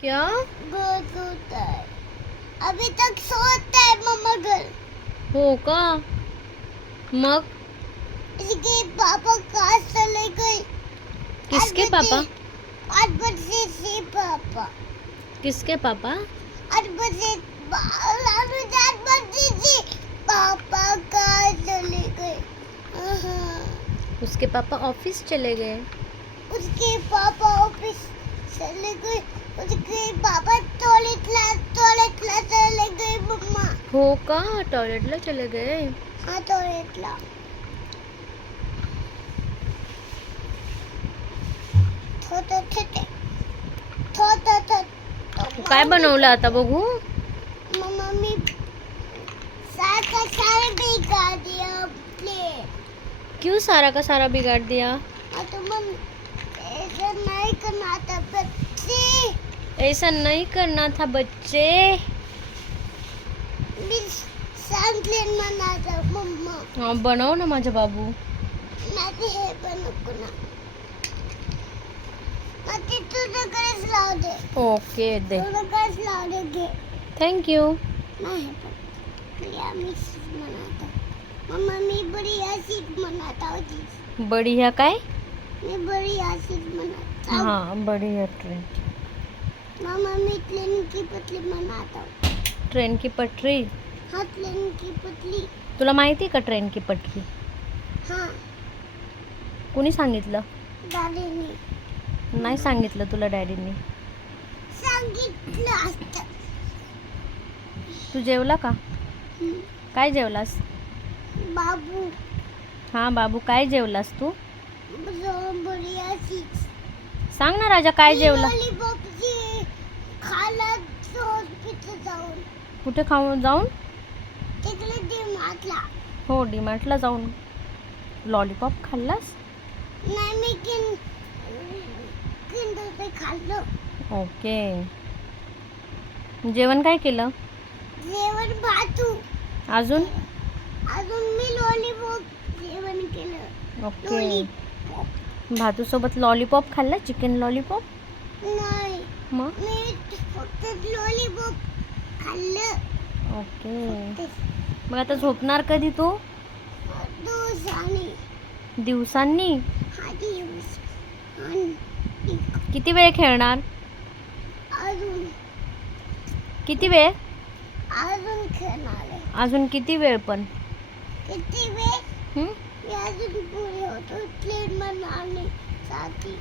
क्या? घर होता है, अभी तक सोता है मम्मा घर। हो का? मग इसके पापा कहाँ चले गए? किसके पापा? 8 बजे से पापा, किसके पापा? 8 बजे 8 बजे से पापा कहाँ चले गए? उसके पापा ऑफिस चले गए. उसके पापा ऑफिस चले गए, उसके पापा टॉयलेटला चले गए मम्मा. हो का? टॉयलेटला चले गए. हाँ टॉयलेटला. काय बनवलं आता बघू. मम्मा मी सारे बिगाड़ दिया प्लेट. क्यों सारा का सारा बिगाड़ दिया? तो मम्मी ऐसा नहीं करना था बच्चे. ऐसा नहीं करना था बच्चे. मी सॅम्पलेन बनाता मम्मा. हाँ बनव ना माझा बाबू. माझे हे बनवू ना. माझे तुझ्याकडेच लाव दे. ओके दे. तुझ्याकडेच लाव दे घे. Thank you. नाही पण या मी बनाता. मम्मा मी बढ़िया चीज बनाता हूँ. बढ़िया काय? मैं बढ़िया चीज बनाता हूँ. हाँ बढ़िया ट्रेन. मम्मा मैं ट्रेन की पटरी बनाता हूँ. ट्रेन की पटरी. हाँ ट्रेन की पटरी. तुला माहिती आहे का ट्रेन की पटरी? हाँ कुणी सांगितलं? दादीने नाही सांगितलं तुला डॅडींनी. सांगितलं असतं. तू जेवला का? काय जेवलास? बाबू हां बाबू काय जेवलास तू? बढ़िया चीज. सांग ना राजा काय जेवला? लॉलीपॉप जी खाला हॉस्पिटल जाऊन. कुठे खाऊन जाऊन? तिकडे डीमार्टला. हो डीमार्टला जाऊन लॉलीपॉप खाल्लास? नाही मी किंडर ते खाल्लं. ओके. जेवण काय केलं? जेवण भातू. अजून? अजून मी लॉलीपॉप जेवण केलं. ओके. लॉलीपॉप भातूसोबत लॉलीपॉप खाल्ला? Chicken lollipop? नाही, मग? मी फक्त लॉलीपॉप खाल्लं. ओके. मग आता झोपणार कधी तू? दिवसांनी. दिवसांनी? हा दिवसांनी. किती वेळ खेळणार? अजून किती वेळ? अजून खेळणार आहे. अजून किती वेळ पण? किती वेळ? हं? मी अजून पुढे होतो ट्रेन बनाने साठी.